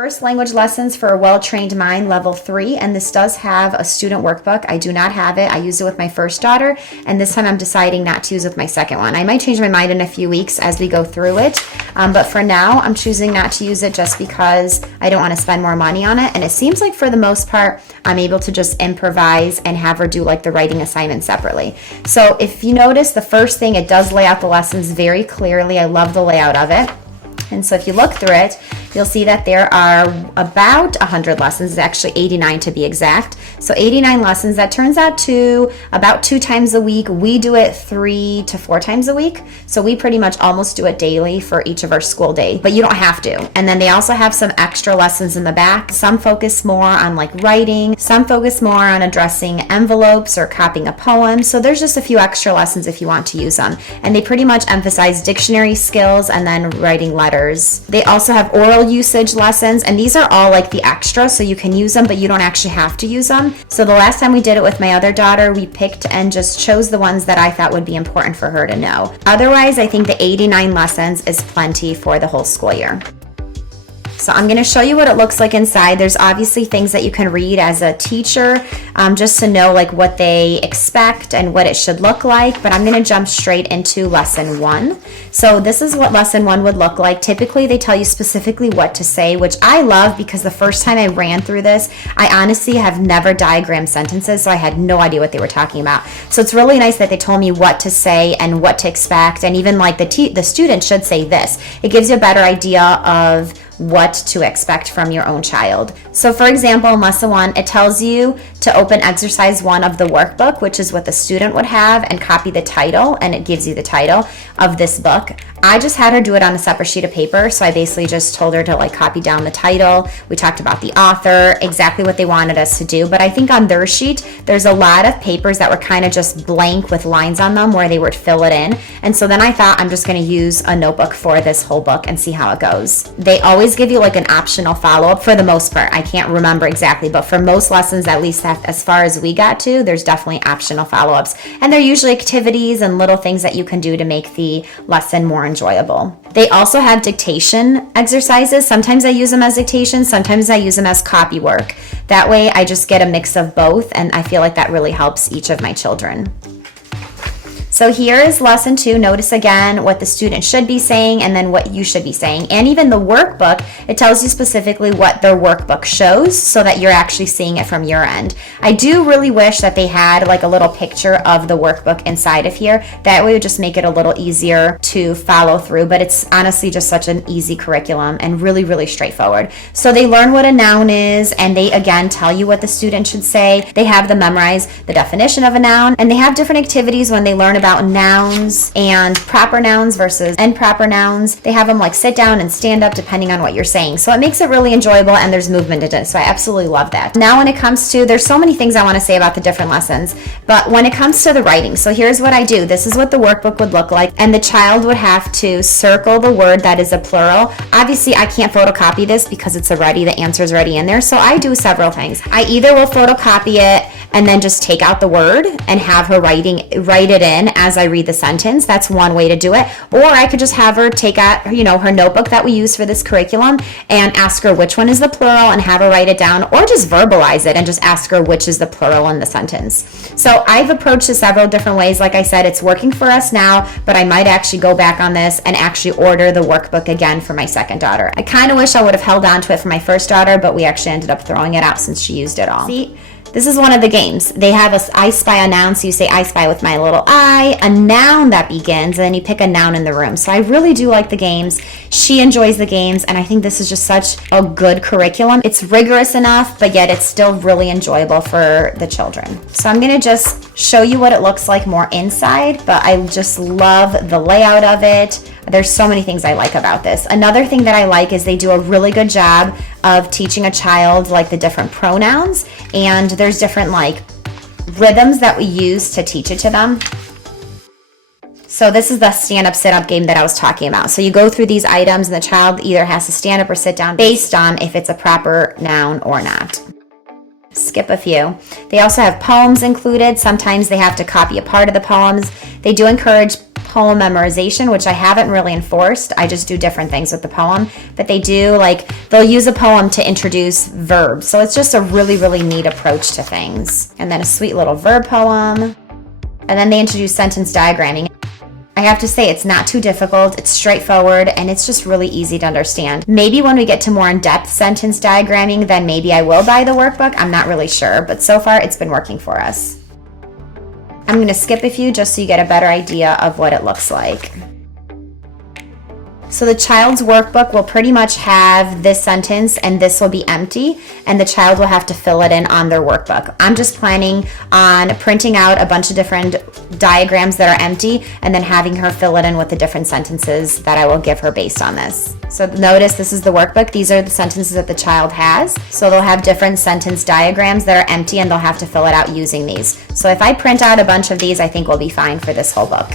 First language lessons for a well-trained mind, level 3, and this does have a student workbook. I do not have it. I use it with my first daughter, and this time I'm deciding not to use it with my second one. I might change my mind in a few weeks as we go through it, but for now I'm choosing not to use it just because I don't want to spend more money on it, and it seems like for the most part I'm able to just improvise and have her do like the writing assignment separately. So if you notice, the first thing, it does lay out the lessons very clearly. I love the layout of it. And so if you look through it, you'll see that there are about 100 lessons, actually 89 to be exact. So 89 lessons, that turns out to about 2 times a week. We do it 3 to 4 times a week. So we pretty much almost do it daily for each of our school days, but you don't have to. And then they also have some extra lessons in the back. Some focus more on like writing, some focus more on addressing envelopes or copying a poem. So there's just a few extra lessons if you want to use them. And they pretty much emphasize dictionary skills and then writing letters. They also have oral usage lessons, and these are all like the extra, so you can use them, but you don't actually have to use them. So the last time we did it with my other daughter, we picked and just chose the ones that I thought would be important for her to know. Otherwise, I think the 89 lessons is plenty for the whole school year. So I'm going to show you what it looks like inside. There's obviously things that you can read as a teacher just to know like what they expect and what it should look like, but I'm going to jump straight into lesson 1. So this is what lesson 1 would look like. Typically they tell you specifically what to say, which I love because the first time I ran through this, I honestly have never diagrammed sentences, so I had no idea what they were talking about. So it's really nice that they told me what to say and what to expect, and even like the student should say this. It gives you a better idea of what to expect from your own child. So for example, in lesson 1, it tells you to open exercise 1 of the workbook, which is what the student would have, and copy the title, and it gives you the title of this book. I just had her do it on a separate sheet of paper, so I basically just told her to like copy down the title. We talked about the author, exactly what they wanted us to do, but I think on their sheet, there's a lot of papers that were kind of just blank with lines on them where they would fill it in, and so then I thought I'm just going to use a notebook for this whole book and see how it goes. They always give you like an optional follow-up for the most part. I can't remember exactly, but for most lessons, at least as far as we got to, there's definitely optional follow-ups, and they're usually activities and little things that you can do to make the lesson more enjoyable. They also have dictation exercises. Sometimes I use them as dictation, sometimes I use them as copy work. That way I just get a mix of both, and I feel like that really helps each of my children. So here is lesson 2. Notice again what the student should be saying and then what you should be saying. And even the workbook, it tells you specifically what their workbook shows so that you're actually seeing it from your end. I do really wish that they had like a little picture of the workbook inside of here. That way it would just make it a little easier to follow through, but it's honestly just such an easy curriculum and really, really straightforward. So they learn what a noun is, and they again tell you what the student should say. They have them memorize the definition of a noun, and they have different activities when they learn about nouns and proper nouns versus improper nouns. They have them like sit down and stand up depending on what you're saying. So it makes it really enjoyable, and there's movement in it. So I absolutely love that. Now when it comes to, there's so many things I want to say about the different lessons, but when it comes to the writing, so here's what I do. This is what the workbook would look like, and the child would have to circle the word that is a plural. Obviously I can't photocopy this because it's already, the answer's already in there. So I do several things. I either will photocopy it and then just take out the word and have her write it in as I read the sentence. That's one way to do it. Or I could just have her take out, her notebook that we use for this curriculum and ask her which one is the plural and have her write it down, or just verbalize it and just ask her which is the plural in the sentence. So I've approached it several different ways. Like I said, it's working for us now, but I might actually go back on this and actually order the workbook again for my second daughter. I kind of wish I would have held on to it for my first daughter, but we actually ended up throwing it out since she used it all. See? This is one of the games. They have a I spy a noun, so you say I spy with my little I, a noun that begins, and then you pick a noun in the room. So I really do like the games. She enjoys the games, and I think this is just such a good curriculum. It's rigorous enough, but yet it's still really enjoyable for the children. So I'm going to just show you what it looks like more inside, but I just love the layout of it. There's so many things I like about this. Another thing that I like is they do a really good job of teaching a child like the different pronouns, and there's different like rhythms that we use to teach it to them. So this is the stand up, sit up game that I was talking about. So you go through these items and the child either has to stand up or sit down based on if it's a proper noun or not. skip a few. They also have poems included. Sometimes they have to copy a part of the poems. They do encourage poem memorization, which I haven't really enforced. I just do different things with the poem. But they do, like, they'll use a poem to introduce verbs. So it's just a really, really neat approach to things. And then a sweet little verb poem. And then they introduce sentence diagramming. I have to say, it's not too difficult, it's straightforward, and it's just really easy to understand. Maybe when we get to more in-depth sentence diagramming, then maybe I will buy the workbook. I'm not really sure, but so far it's been working for us. I'm going to skip a few just so you get a better idea of what it looks like. So the child's workbook will pretty much have this sentence and this will be empty, and the child will have to fill it in on their workbook. I'm just planning on printing out a bunch of different diagrams that are empty and then having her fill it in with the different sentences that I will give her based on this. So notice this is the workbook. These are the sentences that the child has. So they'll have different sentence diagrams that are empty and they'll have to fill it out using these. So if I print out a bunch of these, I think we'll be fine for this whole book.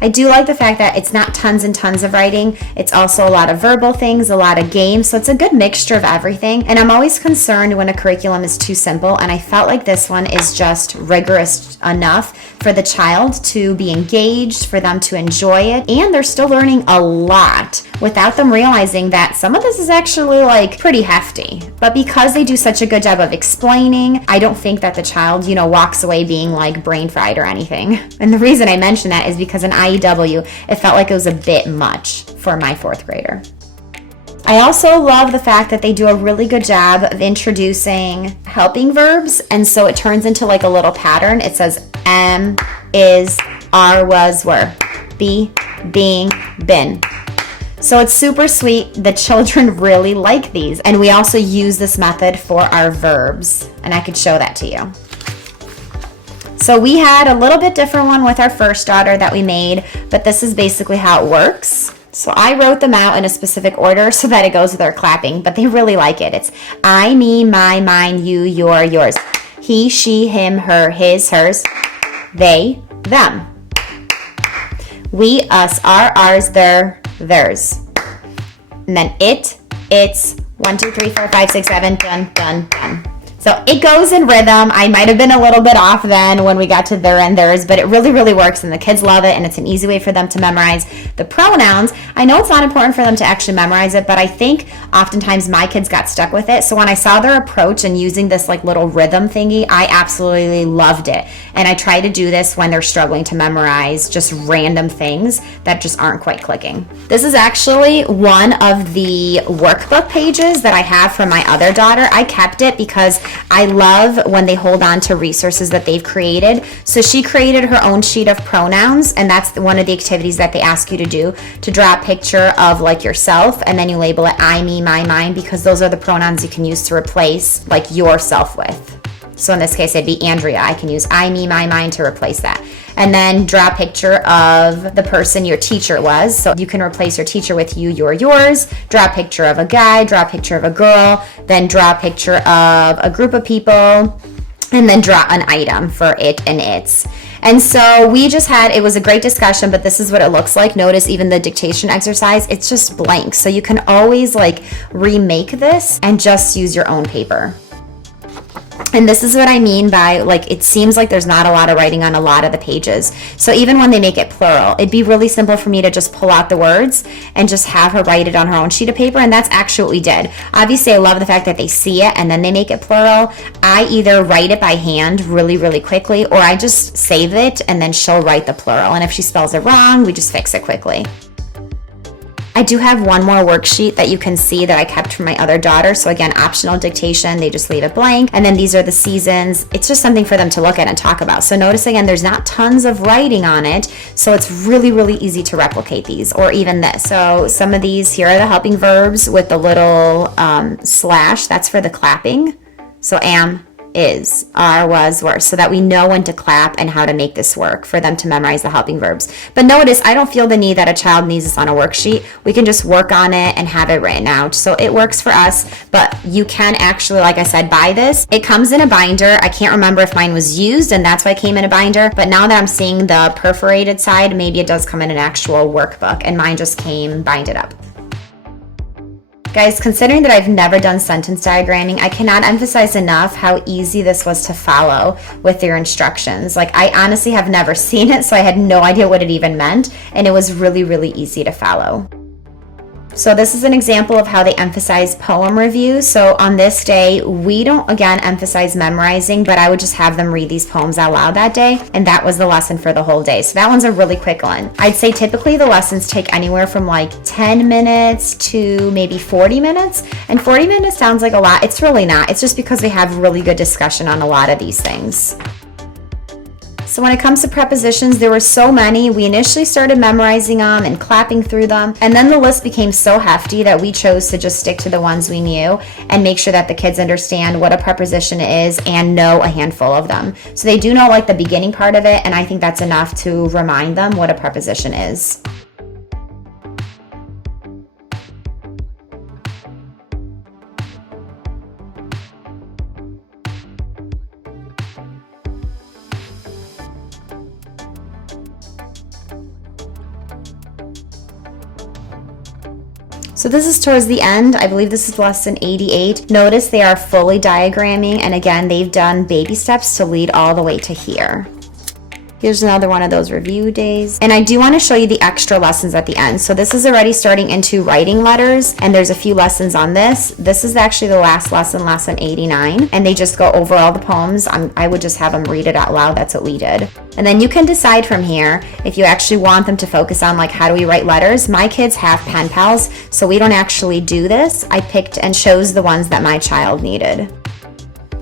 I do like the fact that it's not tons and tons of writing. It's also a lot of verbal things, a lot of games. So it's a good mixture of everything. And I'm always concerned when a curriculum is too simple. And I felt like this one is just rigorous enough for the child to be engaged, for them to enjoy it. And they're still learning a lot without them realizing that some of this is actually like pretty hefty. But because they do such a good job of explaining, I don't think that the child, walks away being like brain fried or anything. And the reason I mention that is because in IEW, it felt like it was a bit much for my 4th grader. I also love the fact that they do a really good job of introducing helping verbs, and so it turns into like a little pattern. It says am, is, are, was, were, be, being, been. So it's super sweet. The children really like these, and we also use this method for our verbs, and I could show that to you. So we had a little bit different one with our first daughter that we made, but this is basically how it works. So I wrote them out in a specific order so that it goes with our clapping, but they really like it. It's I, me, my, mine, you, your, yours. He, she, him, her, his, hers. They, them. We, us, our, ours, their, theirs. And then it, its, 1, 2, 3, 4, 5, 6, 7, done, done, done. So it goes in rhythm. I might have been a little bit off then when we got to their and theirs, but it really, really works, and the kids love it, and it's an easy way for them to memorize the pronouns. I know it's not important for them to actually memorize it, but I think oftentimes my kids got stuck with it. So when I saw their approach and using this like little rhythm thingy, I absolutely loved it. And I try to do this when they're struggling to memorize just random things that just aren't quite clicking. This is actually one of the workbook pages that I have from my other daughter. I kept it because I love when they hold on to resources that they've created. So she created her own sheet of pronouns, and that's one of the activities that they ask you to do, to draw a picture of like yourself, and then you label it I, me, my, mine, because those are the pronouns you can use to replace like yourself with. So in this case, it'd be Andrea. I can use I, me, my, mine to replace that. And then draw a picture of the person your teacher was. So you can replace your teacher with you, your, yours. Draw a picture of a guy, draw a picture of a girl, then draw a picture of a group of people, and then draw an item for it and its. And so we just had, it was a great discussion, but this is what it looks like. Notice even the dictation exercise, it's just blank. So you can always like remake this and just use your own paper. And this is what I mean by, like, it seems like there's not a lot of writing on a lot of the pages. So even when they make it plural, it'd be really simple for me to just pull out the words and just have her write it on her own sheet of paper. And that's actually what we did. Obviously, I love the fact that they see it and then they make it plural. I either write it by hand really, really quickly, or I just save it and then she'll write the plural. And if she spells it wrong, we just fix it quickly. I do have one more worksheet that you can see that I kept from my other daughter. So again, optional dictation, they just leave it blank. And then these are the seasons. It's just something for them to look at and talk about. So notice again, there's not tons of writing on it. So it's really, really easy to replicate these, or even this. So some of these, here are the helping verbs with the little slash. That's for the clapping. So am, is, are, was, were, so that we know when to clap and how to make this work for them to memorize the helping verbs. But notice, I don't feel the need that a child needs this on a worksheet. We can just work on it and have it written out. So it works for us, but you can actually, like I said, buy this. It comes in a binder. I can't remember if mine was used and that's why it came in a binder, but now that I'm seeing the perforated side, maybe it does come in an actual workbook, and mine just came binded up. Guys, considering that I've never done sentence diagramming, I cannot emphasize enough how easy this was to follow with your instructions. Like, I honestly have never seen it, so I had no idea what it even meant, and it was really, really easy to follow. So this is an example of how they emphasize poem reviews. So on this day, we don't, again, emphasize memorizing, but I would just have them read these poems out loud that day, and that was the lesson for the whole day. So that one's a really quick one. I'd say typically the lessons take anywhere from like 10 minutes to maybe 40 minutes, and 40 minutes sounds like a lot. It's really not. It's just because we have really good discussion on a lot of these things. So when it comes to prepositions, there were so many. We initially started memorizing them and clapping through them, and then the list became so hefty that we chose to just stick to the ones we knew and make sure that the kids understand what a preposition is and know a handful of them. So they do know like the beginning part of it, and I think that's enough to remind them what a preposition is. So this is towards the end. I believe this is lesson 88. Notice they are fully diagramming, and again, they've done baby steps to lead all the way to here. Here's another one of those review days. And I do want to show you the extra lessons at the end. So this is already starting into writing letters, and there's a few lessons on this. This is actually the last lesson, lesson 89, and they just go over all the poems. I would just have them read it out loud. That's what we did. And then you can decide from here if you actually want them to focus on like how do we write letters. My kids have pen pals, so we don't actually do this. I picked and chose the ones that my child needed.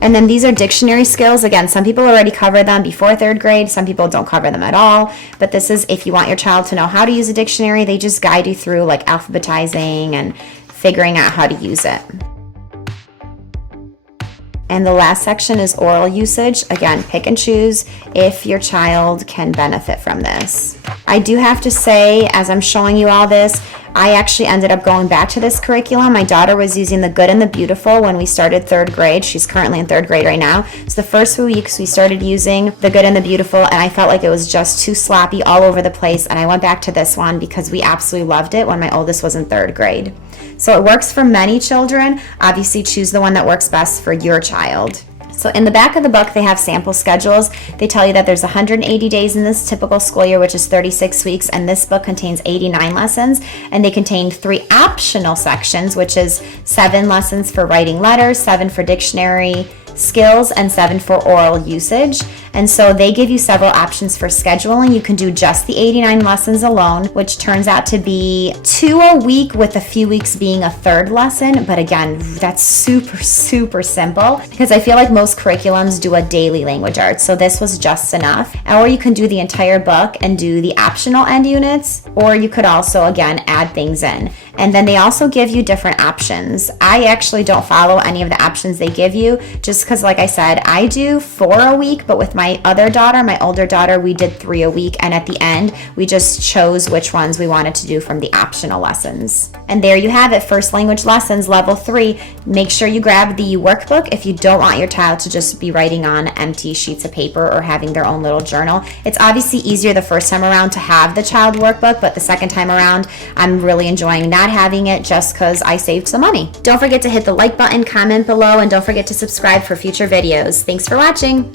And then these are dictionary skills. Again, some people already cover them before 3rd grade. Some people don't cover them at all. But this is if you want your child to know how to use a dictionary, they just guide you through like alphabetizing and figuring out how to use it. And the last section is oral usage. Again, pick and choose if your child can benefit from this. I do have to say, as I'm showing you all this, I actually ended up going back to this curriculum. My daughter was using the good and the beautiful when we started 3rd grade. She's currently in 3rd grade right now. So the first few weeks we started using the good and the beautiful, and I felt like it was just too sloppy all over the place, and I went back to this one because we absolutely loved it when my oldest was in 3rd grade. So it works for many children. Obviously, choose the one that works best for your child. So in the back of the book, they have sample schedules. They tell you that there's 180 days in this typical school year, which is 36 weeks, and this book contains 89 lessons, and they contain 3 optional sections, which is 7 lessons for writing letters, 7 for dictionary skills, and 7 for oral usage. And so they give you several options for scheduling. You can do just the 89 lessons alone, which turns out to be 2 a week with a few weeks being a 3rd lesson. But again, that's super, super simple because I feel like most curriculums do a daily language arts. So this was just enough. Or you can do the entire book and do the optional end units, or you could also, again, add things in. And then they also give you different options. I actually don't follow any of the options they give you just because, like I said, I do 4 a week, but with my other daughter, my older daughter, we did 3 a week. And at the end, we just chose which ones we wanted to do from the optional lessons. And there you have it, First Language Lessons, Level 3. Make sure you grab the workbook if you don't want your child to just be writing on empty sheets of paper or having their own little journal. It's obviously easier the first time around to have the child workbook, but the second time around, I'm really enjoying not having it just because I saved some money. Don't forget to hit the like button, comment below, and don't forget to subscribe for future videos. Thanks for watching.